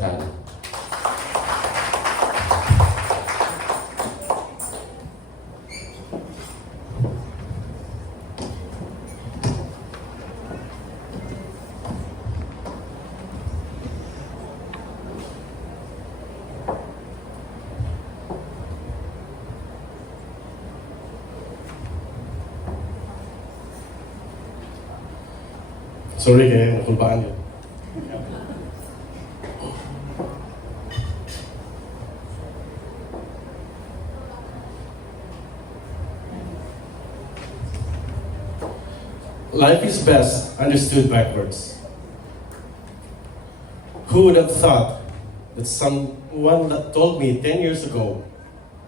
hand. Sorry kaya nakulbaan yun. Life is best understood backwards. Who would have thought that someone that told me 10 years ago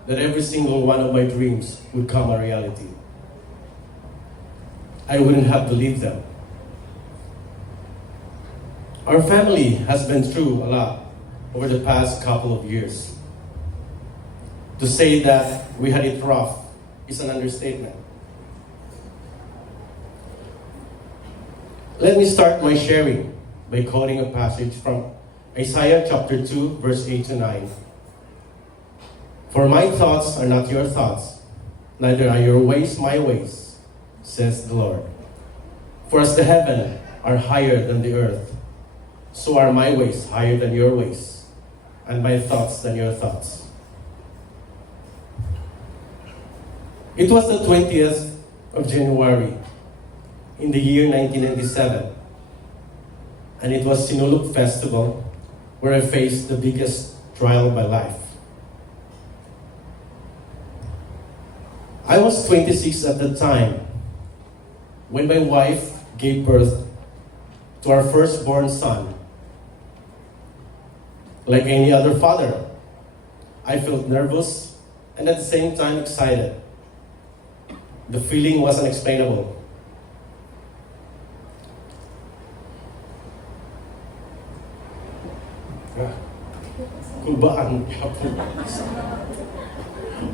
that every single one of my dreams would come a reality? I wouldn't have believed them. Our family has been through a lot over the past couple of years. To say that we had it rough is an understatement. Let me start my sharing by quoting a passage from Isaiah chapter 2, verse 8 to 9. For my thoughts are not your thoughts, neither are your ways my ways, says the Lord. For as the heavens are higher than the earth, so are my ways higher than your ways, and my thoughts than your thoughts. It was the 20th of January in the year 1997, and it was Sinulog Festival where I faced the biggest trial of my life. I was 26 at the time when my wife gave birth to our firstborn son. Like any other father, I felt nervous and at the same time excited. The feeling was unexplainable.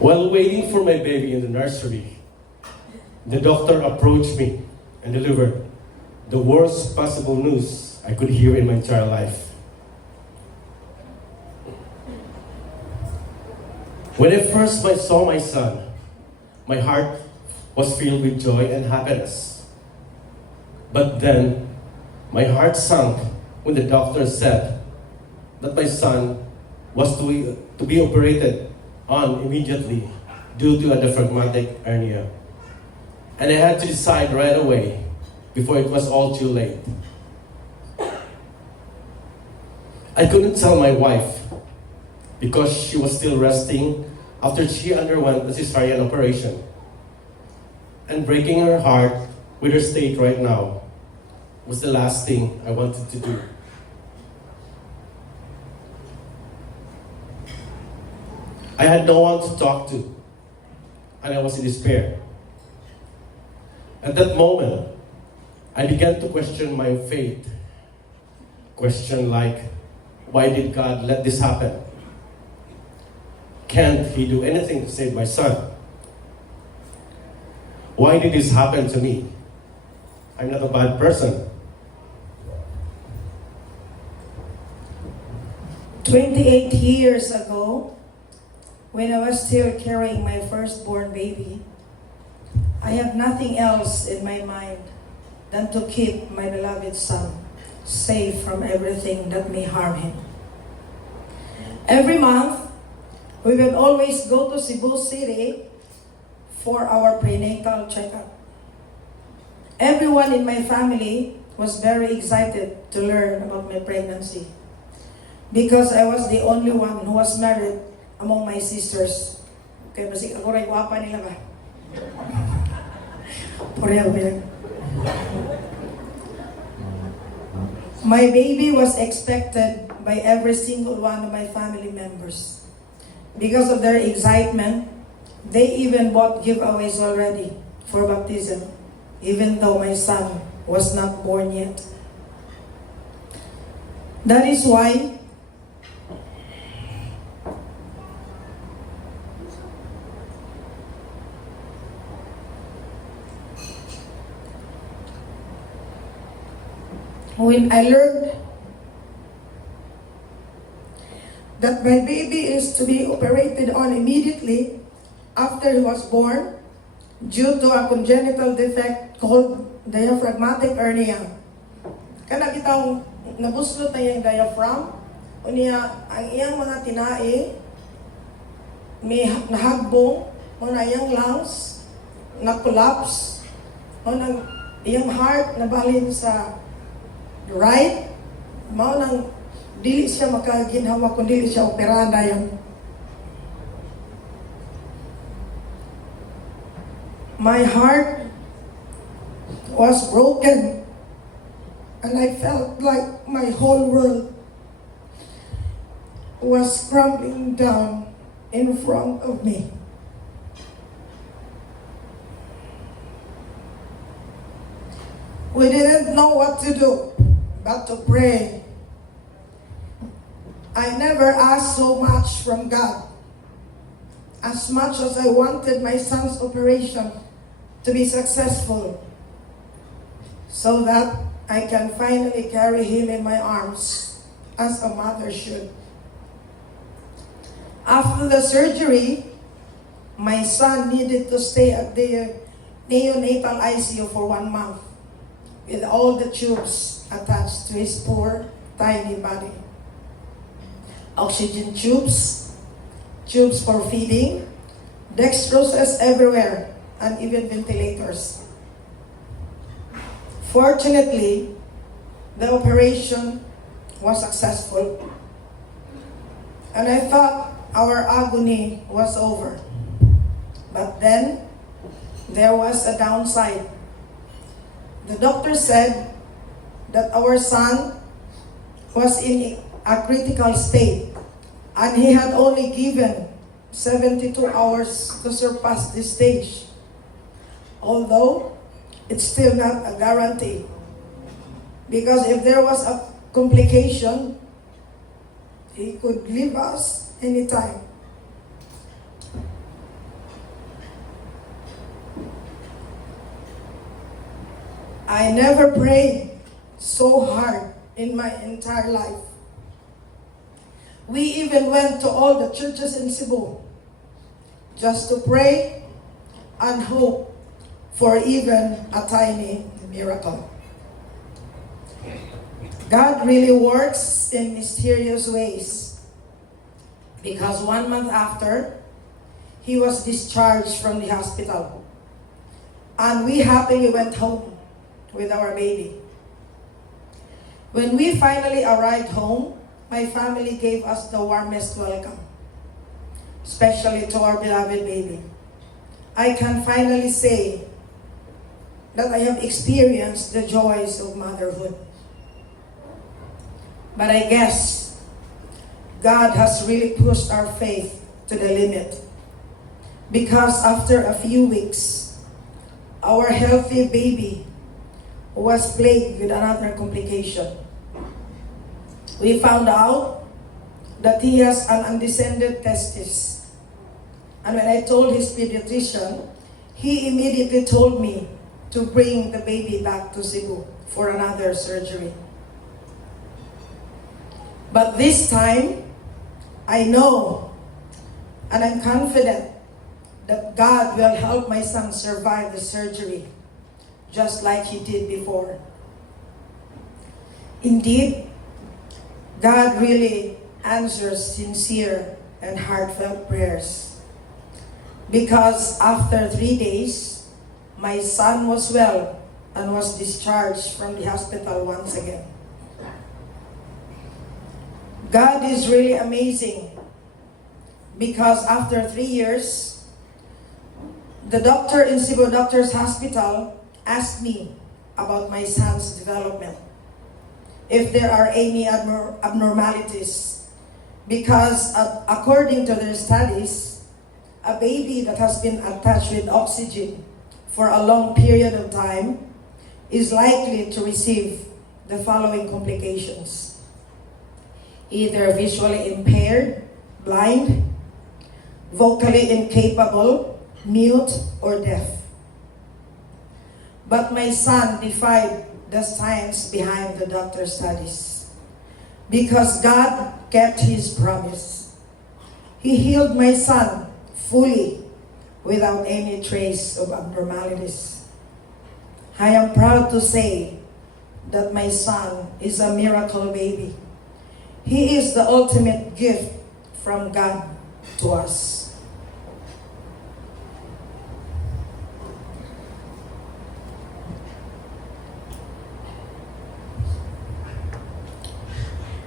While waiting for my baby in the nursery, the doctor approached me and delivered the worst possible news I could hear in my entire life. When I first saw my son, my heart was filled with joy and happiness. But then, my heart sank when the doctor said that my son was to be operated on immediately due to a diaphragmatic hernia. And I had to decide right away before it was all too late. I couldn't tell my wife because she was still resting after she underwent a cesarean operation. And breaking her heart with her state right now was the last thing I wanted to do. I had no one to talk to, and I was in despair. At that moment, I began to question my faith. Question like, why did God let this happen? Can't He do anything to save my son? Why did this happen to me? I'm not a bad person. 28 years ago, when I was still carrying my firstborn baby, I had nothing else in my mind than to keep my beloved son safe from everything that may harm him. Every month, we would always go to Cebu City for our prenatal checkup. Everyone in my family was very excited to learn about my pregnancy because I was the only one who was married among my sisters. Kaya basig ako rin guwapa nila ba? Puriel ba yan? My baby was expected by every single one of my family members. Because of their excitement, they even bought giveaways already for baptism, even though my son was not born yet. That is why when I learned that my baby is to be operated on immediately after he was born due to a congenital defect called diaphragmatic hernia. Kana kitang nabuslot na yung diaphragm, unya ang iyang mga tinae may nahagbong, o na iyang lungs na-collapse, o nang iyang heart nabalhin sa right, mao nang dili siya makaginhawa kung dili siya operahan dayon. My heart was broken and I felt like my whole world was crumbling down in front of me. We didn't know what to do but to pray. I never asked so much from God. As much as I wanted my son's operation to be successful so that I can finally carry him in my arms as a mother should. After the surgery, my son needed to stay at the neonatal ICU for 1 month with all the tubes attached to his poor, tiny body. Oxygen tubes, tubes for feeding, dextroses everywhere, and even ventilators. Fortunately, the operation was successful, and I thought our agony was over. But then, there was a downside. The doctor said that our son was in a critical state, and he had only given 72 hours to surpass this stage. Although, it's still not a guarantee. Because if there was a complication, he could leave us anytime. I never prayed so hard in my entire life. We even went to all the churches in Cebu just to pray and hope for even a tiny miracle. God really works in mysterious ways, because 1 month after, he was discharged from the hospital, and we happily went home with our baby. When we finally arrived home, my family gave us the warmest welcome, especially to our beloved baby. I can finally say that I have experienced the joys of motherhood. But I guess God has really pushed our faith to the limit, because after a few weeks, our healthy baby was plagued with another complication. We found out that he has an undescended testis. And when I told his pediatrician, he immediately told me to bring the baby back to Cebu for another surgery. But this time, I know and I'm confident that God will help my son survive the surgery, just like he did before. Indeed, God really answers sincere and heartfelt prayers, because after 3 days, my son was well and was discharged from the hospital once again. God is really amazing, because after 3 years, the doctor in Cebu Doctors Hospital asked me about my son's development, if there are any abnormalities, because according to their studies, a baby that has been attached with oxygen for a long period of time is likely to receive the following complications: either visually impaired, blind, vocally incapable, mute, or deaf. But my son defied the science behind the doctor's studies, because God kept His promise. He healed my son fully without any trace of abnormalities. I am proud to say that my son is a miracle baby. He is the ultimate gift from God to us.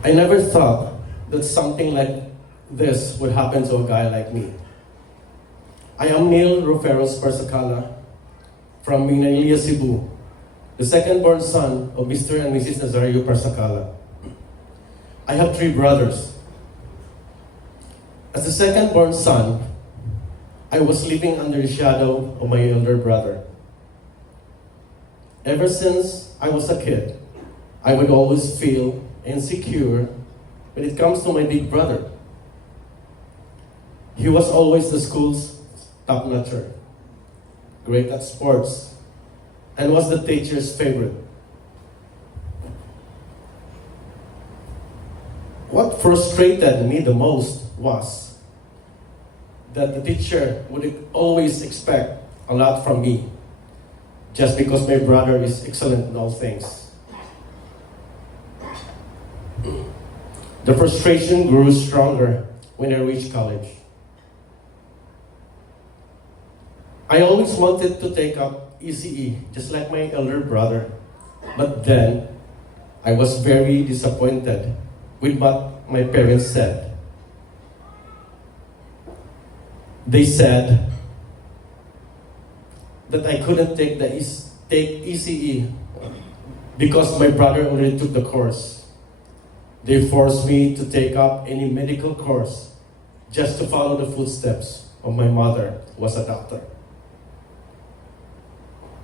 I never thought that something like this would happen to a guy like me. I am Neil Ruferos Persacala from Minailia, Cebu, the second-born son of Mr. and Mrs. Nazario Persacala. I have 3 brothers. As the second-born son, I was living under the shadow of my elder brother. Ever since I was a kid, I would always feel insecure when it comes to my big brother. He was always the school's top-notcher, great at sports, and was the teacher's favorite. What frustrated me the most was that the teacher would always expect a lot from me just because my brother is excellent in all things. The frustration grew stronger when I reached college. I always wanted to take up ECE, just like my elder brother. But then, I was very disappointed with what my parents said. They said that I couldn't take ECE because my brother already took the course. They forced me to take up any medical course just to follow the footsteps of my mother, who was a doctor.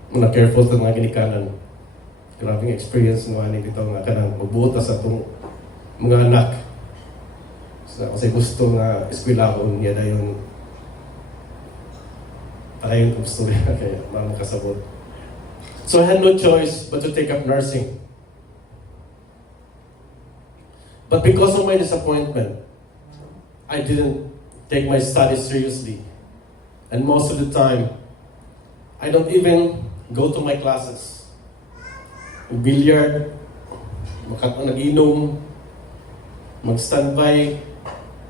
Mga careful ito mga ginikanan. Grabing experience ng mga dito nga kanang magbuta sa itong mga anak. So, kasi gusto nga eskwelahon niya na yun. Ayayon kong gusto niya kaya makasabot. So I had no choice but to take up nursing. But because of my disappointment, I didn't take my studies seriously. And most of the time, I don't even go to my classes. Billiard, nag-inom, mag-standby,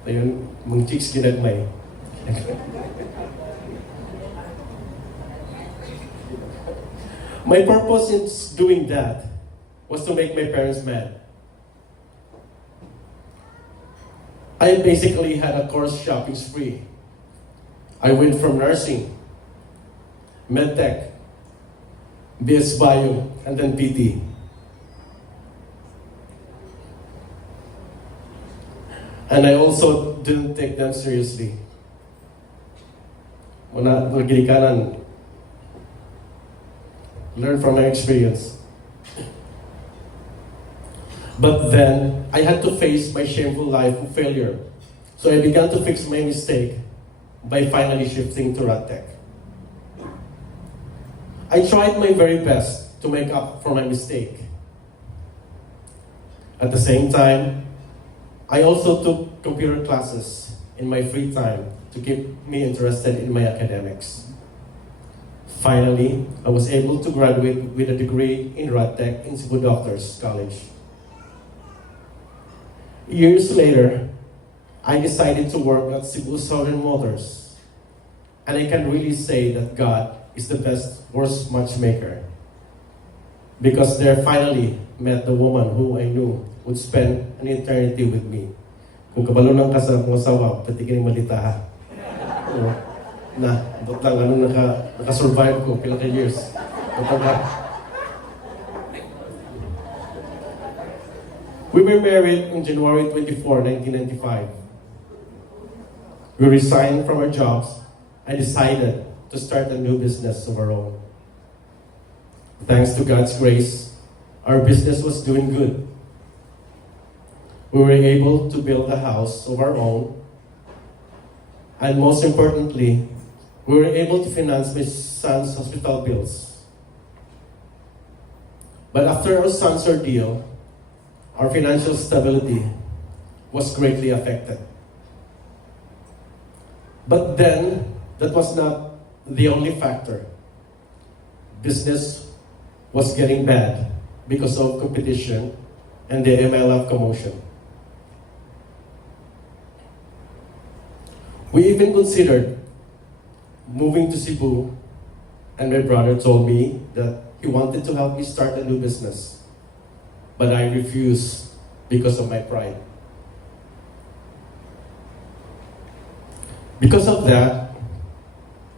ayun, mga chicks ginagmay. My purpose in doing that was to make my parents mad. I basically had a course shopping spree. I went from nursing, medtech, BS Bio, and then PT. And I also didn't take them seriously. Wala ginikanan. Learn from my experience. But then, I had to face my shameful life of failure. So I began to fix my mistake by finally shifting to RadTech. I tried my very best to make up for my mistake. At the same time, I also took computer classes in my free time to keep me interested in my academics. Finally, I was able to graduate with a degree in RadTech in Cebu Doctors College. Years later, I decided to work at Cebu Southern Motors. And I can really say that God is the worst matchmaker. Because there finally met the woman who I knew would spend an eternity with me. Kung kabalo ng kasal kong asawa, patigin yung malita ha. Abot lang, naka-survive ko, pila ka years. We were married on January 24, 1995. We resigned from our jobs and decided to start a new business of our own. Thanks to God's grace, our business was doing good. We were able to build a house of our own, and most importantly, we were able to finance my son's hospital bills. But after our son's ordeal, our financial stability was greatly affected. But then, that was not the only factor. Business was getting bad because of competition and the MLF commotion. We even considered moving to Cebu, and my brother told me that he wanted to help me start a new business. But I refused because of my pride. Because of that,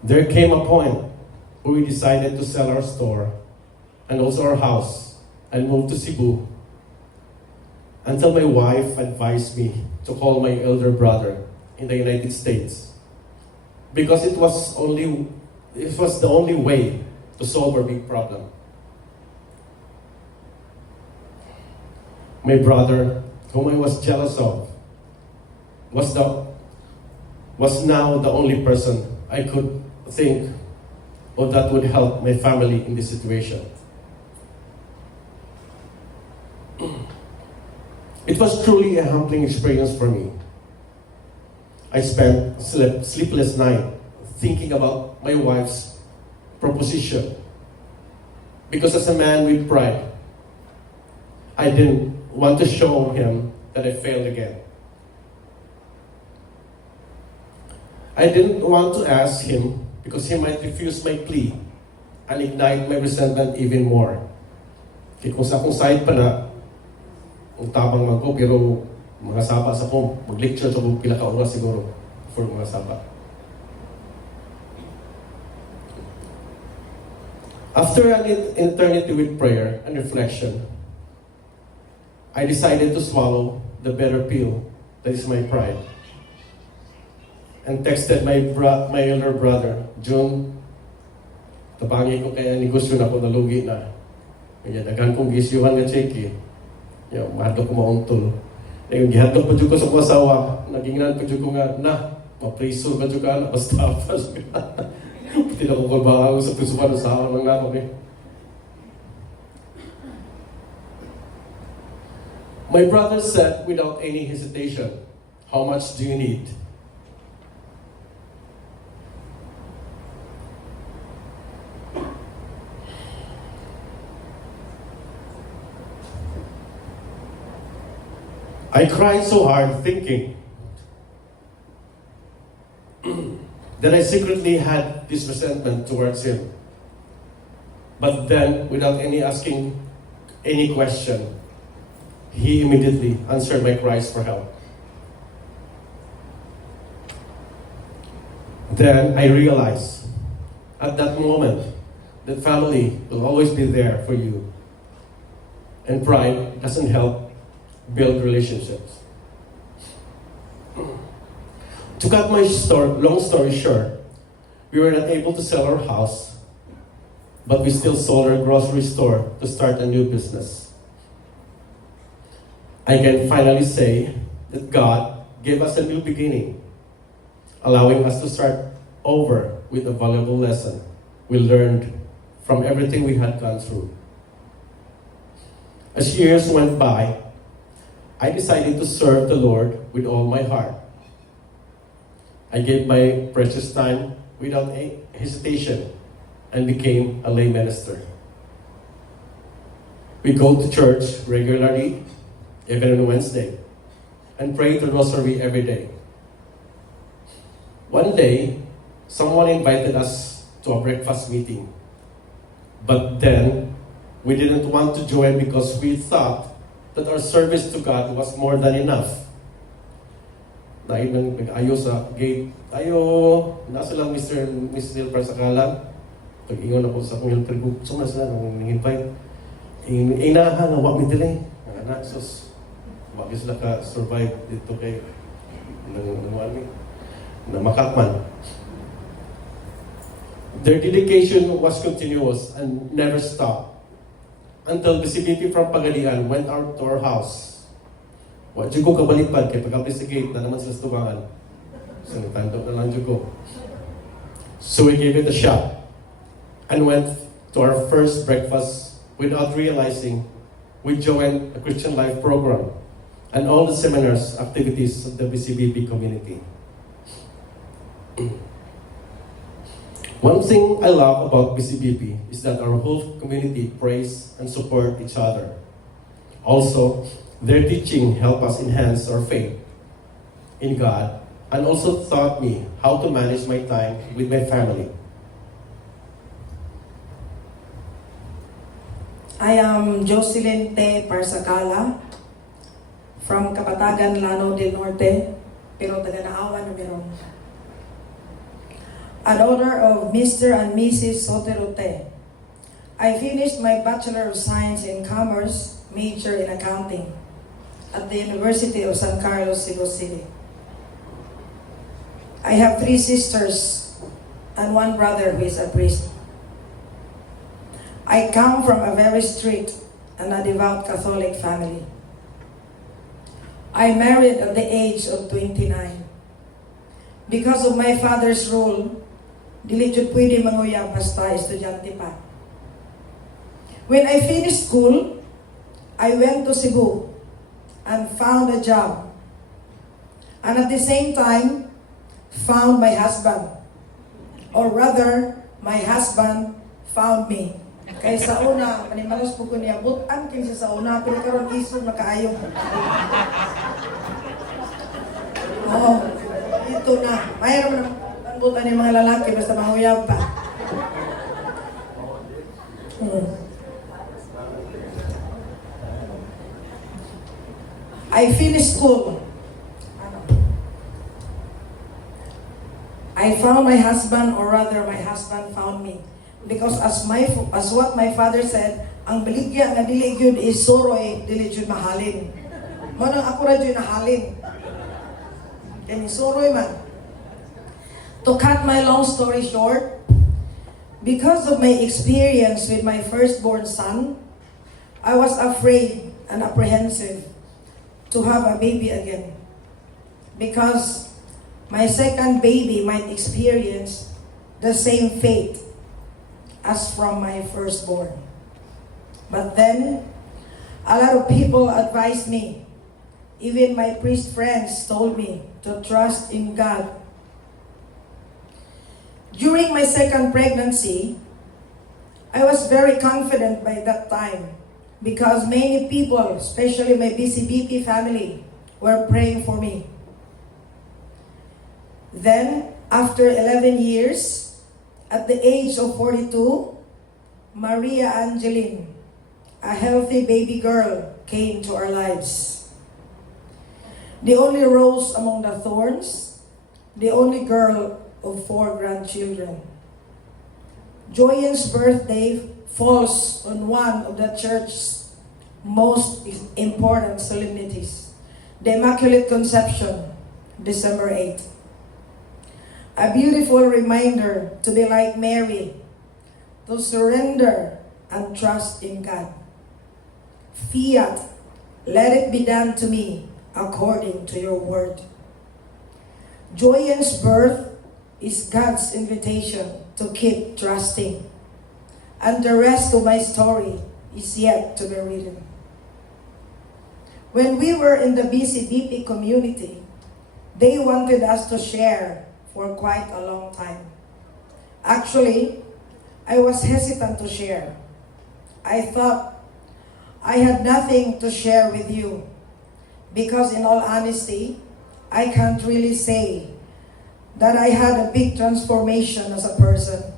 there came a point where we decided to sell our store and also our house and move to Cebu, until my wife advised me to call my elder brother in the United States, because it was the only way to solve our big problem. My brother, whom I was jealous of, was now the only person I could think of that would help my family in this situation. It was truly a humbling experience for me. I spent sleepless night thinking about my wife's proposition, because as a man with pride, I didn't want to show him that I failed again. I didn't want to ask him because he might refuse my plea and ignite my resentment even more. Kaya kung sa akong side pa na, ang tabang man ko, pero mga saba sa ko, mag-lecture sa kong pila ka oras siguro for mga saba. After an eternity with prayer and reflection, I decided to swallow the bitter pill that is my pride, and texted my elder brother, June, tabangi ko kaya negosyo na ko, nalugi na. Kaya daghan kong gisyuhan nga cheque. Mahadlok ko mauntol. Yung gihadlok pa dyan ko sa kuwasawa, nagingnan pa dyan ko nga, mapriso pa dyan ka, basta pa. Pati na ko kulbaan sa pisupan ng sawa ng nga kami. My brother said without any hesitation, "How much do you need?" I cried so hard thinking that I secretly had this resentment towards him. But then, without asking any question, he immediately answered my cries for help. Then I realized at that moment that family will always be there for you. And pride doesn't help build relationships. To cut my long story short, we were not able to sell our house, but we still sold our grocery store to start a new business. I can finally say that God gave us a new beginning, allowing us to start over with a valuable lesson we learned from everything we had gone through. As years went by, I decided to serve the Lord with all my heart. I gave my precious time without hesitation and became a lay minister. We go to church regularly, even on Wednesday, and pray the rosary every day. One day, someone invited us to a breakfast meeting. But then, we didn't want to join because we thought that our service to God was more than enough. Dahil nang pag-ayo sa gate, nasa lang Mr. and Miss Neil para sa kalang. Pag-ingon ako sa kong helper group, suma sila nang nang-invite. Inahan na wag mi dili. Anak, sus, wag sila ka-survive dito kay na makatman. Their dedication was continuous and never stopped until Bcbp from Pagadian went out to our house. Wa dyan ko kabalipad kay pag-apis sa gate na naman sila sa tubangan. So nagtandok na lang dyan ko. So we gave it a shot and went to our first breakfast without realizing we joined a Christian Life program and all the seminars, activities of the Bcbp community. One thing I love about Bcbp is that our whole community prays and support each other. Also, their teaching helped us enhance our faith in God and also taught me how to manage my time with my family. I am Jocelyn from Kapatagan, Lanao del Norte, pero taga Naawan na meron. A daughter of Mr. and Mrs. Soterote. I finished my Bachelor of Science in Commerce, major in Accounting, at the University of San Carlos, Cebu City. I have 3 sisters and 1 brother who is a priest. I come from a very strict and a devout Catholic family. I married at the age of 29. Because of my father's rule, dili jud pwede manguyab basta estudyante pa. When I finished school, I went to Cebu and found a job. And at the same time, found my husband. Or rather, my husband found me. Kaya sa una, panimalas po ko niya, butan kinsa sa una, pero karon isog na kaayo. Oo, ito na. Mayroon na ang butan ng mga lalaki, basta manguyab pa. I finished school. I found my husband, or rather my husband found me. Because as what my father said, ang baligya nga dili gyud is soroy, dili gyud mahalin. Mo nang ako ra gyud nahalin. Kani soroy man. To cut my long story short, because of my experience with my firstborn son, I was afraid and apprehensive to have a baby again. Because my second baby might experience the same fate as from my firstborn. But then, a lot of people advised me, even my priest friends told me to trust in God. During my second pregnancy, I was very confident by that time because many people, especially my Bcbp family, were praying for me. Then, after 11 years, at the age of 42, Maria Angeline, a healthy baby girl, came to our lives. The only rose among the thorns, the only girl of 4 grandchildren. Joyen's birthday falls on one of the church's most important solemnities, the Immaculate Conception, December 8th. A beautiful reminder to be like Mary, to surrender and trust in God. Fiat, let it be done to me according to your word. Joyen's birth is God's invitation to keep trusting. And the rest of my story is yet to be written. When we were in the Bcbp community, they wanted us to share for quite a long time. Actually, I was hesitant to share. I thought I had nothing to share with you because in all honesty, I can't really say that I had a big transformation as a person.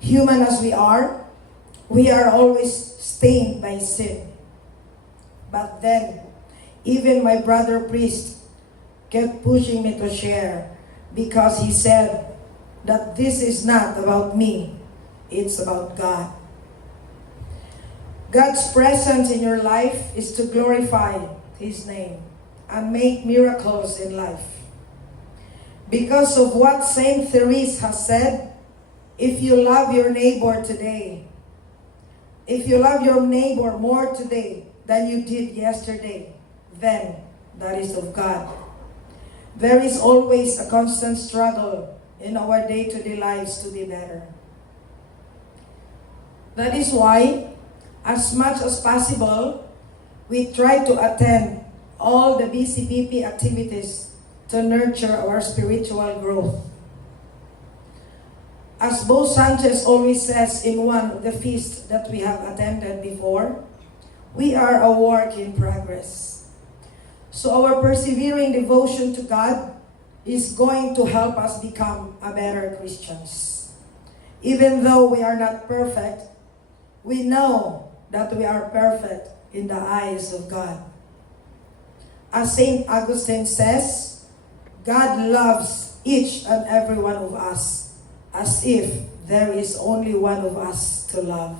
Human as we are always stained by sin. But then, even my brother priest kept pushing me to share because he said that this is not about me, it's about God. God's presence in your life is to glorify His name and make miracles in life. Because of what Saint Therese has said, if you love your neighbor today, if you love your neighbor more today than you did yesterday, then that is of God. There is always a constant struggle in our day-to-day lives to be better. That is why As much as possible, we try to attend all the Bcbp activities to nurture our spiritual growth. As Bo Sanchez always says in one of the feasts that we have attended before, we are a work in progress. So our persevering devotion to God is going to help us become a better Christians. Even though we are not perfect, we know that we are perfect in the eyes of God. As St. Augustine says, God loves each and every one of us as if there is only one of us to love.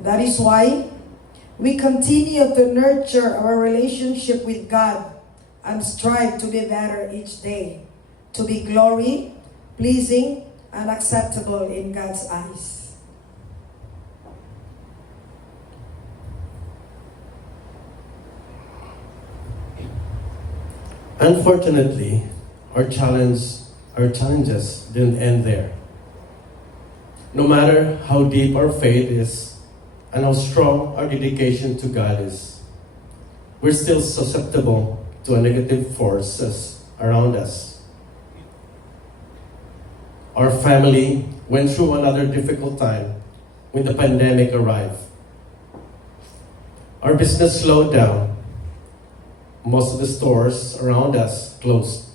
That is why we continue to nurture our relationship with God and strive to be better each day, to be glory, pleasing, and acceptable in God's eyes. Unfortunately, our challenges didn't end there. No matter how deep our faith is and how strong our dedication to God is, we're still susceptible to negative forces around us. Our family went through another difficult time when the pandemic arrived. Our business slowed down. Most of the stores around us closed.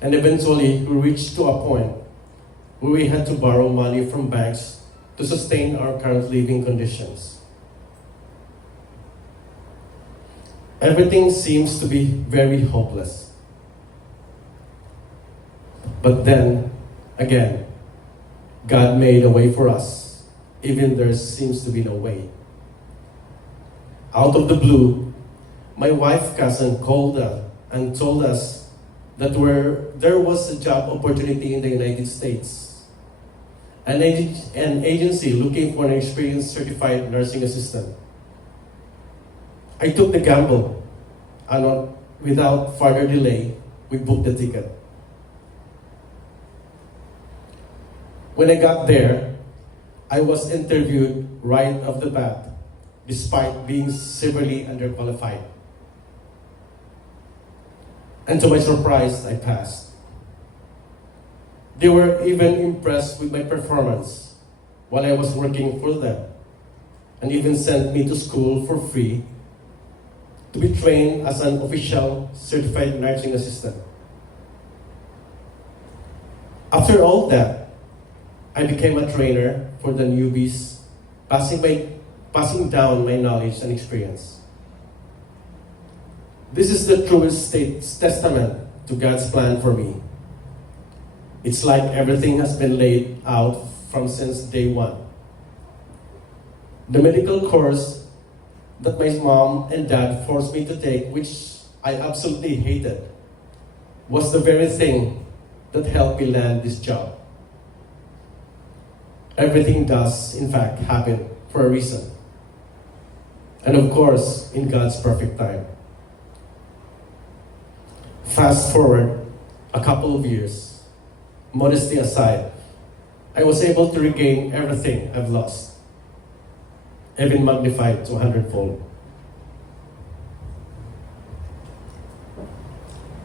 And eventually, we reached to a point where we had to borrow money from banks to sustain our current living conditions. Everything seems to be very hopeless. But then, again, God made a way for us, even there seems to be no way. Out of the blue, my wife's cousin called us and told us that there was a job opportunity in the United States. An agency looking for an experienced certified nursing assistant. I took the gamble, and without further delay, we booked the ticket. When I got there, I was interviewed right off the bat, despite being severely underqualified. And to my surprise, I passed. They were even impressed with my performance while I was working for them, and even sent me to school for free to be trained as an official certified nursing assistant. After all that, I became a trainer for the newbies, passing down my knowledge and experience. This is the truest testament to God's plan for me. It's like everything has been laid out from since day one. The medical course that my mom and dad forced me to take, which I absolutely hated, was the very thing that helped me land this job. Everything does, in fact, happen for a reason. And of course, in God's perfect time. Fast forward a couple of years, modesty aside, I was able to regain everything I've lost, even magnified to 100-fold.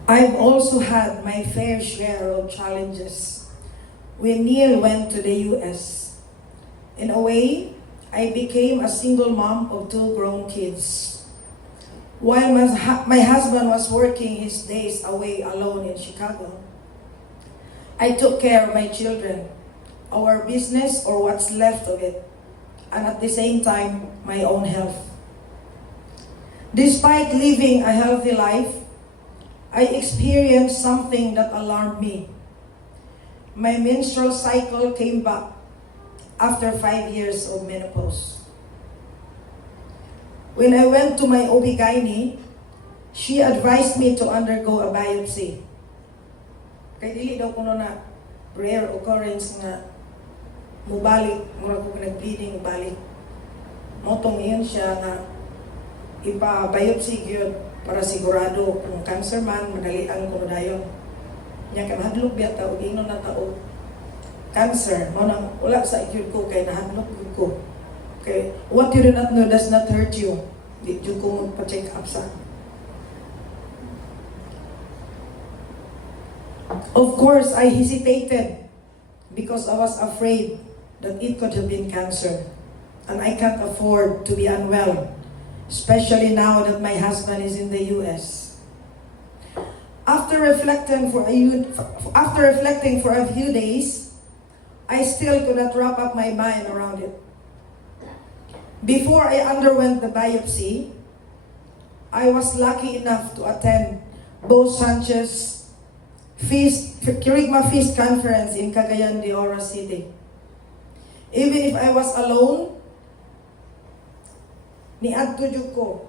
I've also had my fair share of challenges. When Neil went to the US, in a way, I became a single mom of 2 grown kids. While my husband was working his days away alone in Chicago, I took care of my children, our business or what's left of it, and at the same time, my own health. Despite living a healthy life, I experienced something that alarmed me. My menstrual cycle came back after 5 years of menopause. When I went to my OB-GYN, she advised me to undergo a biopsy. Kaya dili daw kuno na rare occurrence nga mubalik, mura ko nag-bleeding mubalik. Motong iyon siya nga ipa-biopsy gyud para sigurado kung cancer man, madalian ko dayon. Nya ka mahadlok biya tao, ino na tao. Cancer, mo nang wala sa gyud ko kay nahadlok gyud ko. Okay, what you do not know does not hurt you. Di you ko magpa-check up sa. Of course, I hesitated because I was afraid that it could have been cancer. And I can't afford to be unwell, especially now that my husband is in the US. After reflecting for a few days, I still could not wrap up my mind around it. Before I underwent the biopsy, I was lucky enough to attend Bo Sanchez's Kerigma Feast Conference in Cagayan de Oro City. Even if I was alone, niadto jud ko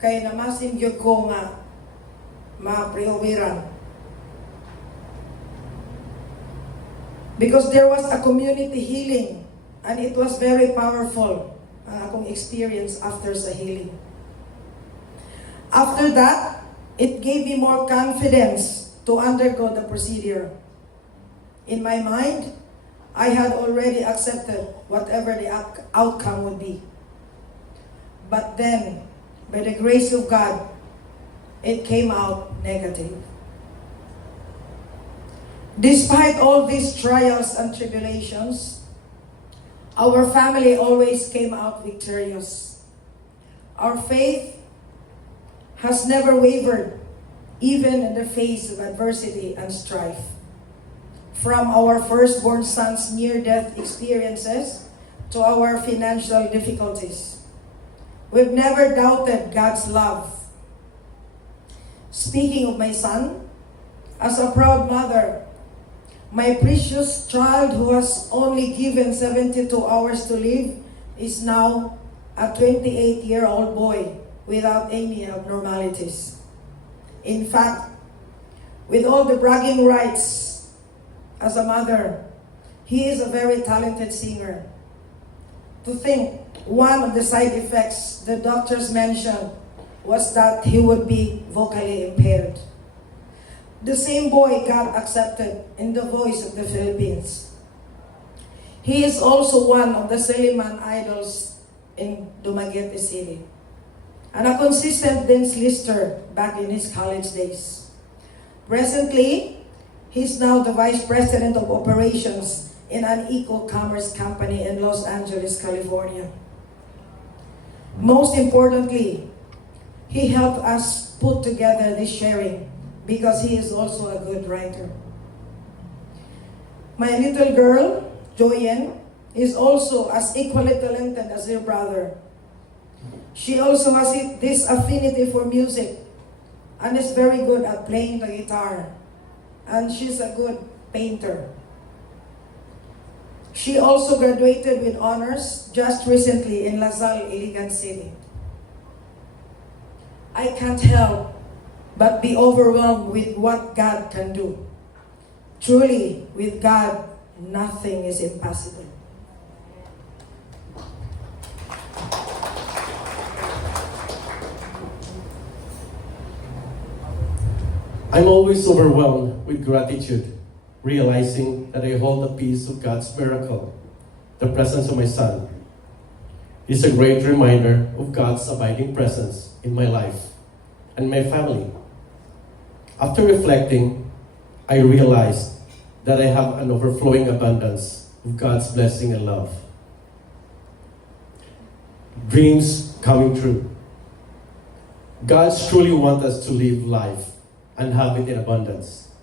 kay namasin jud ko nga ma-preowiran. Because there was a community healing and it was very powerful ang akong experience after sa healing. After that, it gave me more confidence to undergo the procedure. In my mind, I had already accepted whatever the outcome would be. But then, by the grace of God, it came out negative. Despite all these trials and tribulations, our family always came out victorious. Our faith has never wavered, even in the face of adversity and strife. From our firstborn son's near-death experiences to our financial difficulties, we've never doubted God's love. Speaking of my son, as a proud mother, my precious child who was only given 72 hours to live is now a 28-year-old boy without any abnormalities. In fact, with all the bragging rights as a mother, he is a very talented singer. To think one of the side effects the doctors mentioned was that he would be vocally impaired. The same boy got accepted in The Voice of the Philippines. He is also one of the Seliman idols in Dumaguete City and a consistent dance lister back in his college days. Presently, he's now the Vice President of Operations in an e-commerce company in Los Angeles, California. Most importantly, he helped us put together this sharing because he is also a good writer. My little girl, Jocelyn, is also as equally talented as her brother. She also has this affinity for music and is very good at playing the guitar. And she's a good painter. She also graduated with honors just recently in La Salle, Iligan City. I can't help but be overwhelmed with what God can do. Truly, with God, nothing is impossible. I'm always overwhelmed with gratitude, realizing that I hold the peace of God's miracle, the presence of my son. It's a great reminder of God's abiding presence in my life and my family. After reflecting, I realized that I have an overflowing abundance of God's blessing and love. Dreams coming true. God truly wants us to live life and have it in abundance.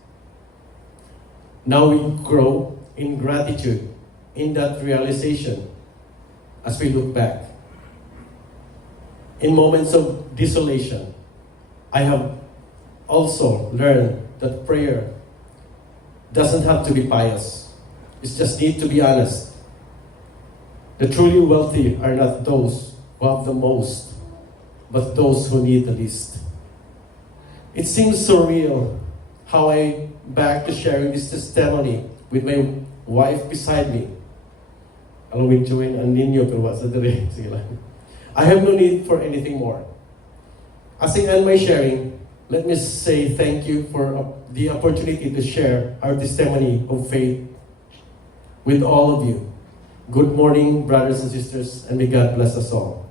Now we grow in gratitude in that realization as we look back. In moments of desolation, I have also learned that prayer doesn't have to be pious. It just needs to be honest. The truly wealthy are not those who have the most, but those who need the least. It seems surreal how I back to sharing this testimony with my wife beside me. Along with Joanne and Ninyo, pero wasa dire. Sige lang. I have no need for anything more. As I end my sharing, let me say thank you for the opportunity to share our testimony of faith with all of you. Good morning, brothers and sisters, and may God bless us all.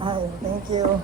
Hi, thank you.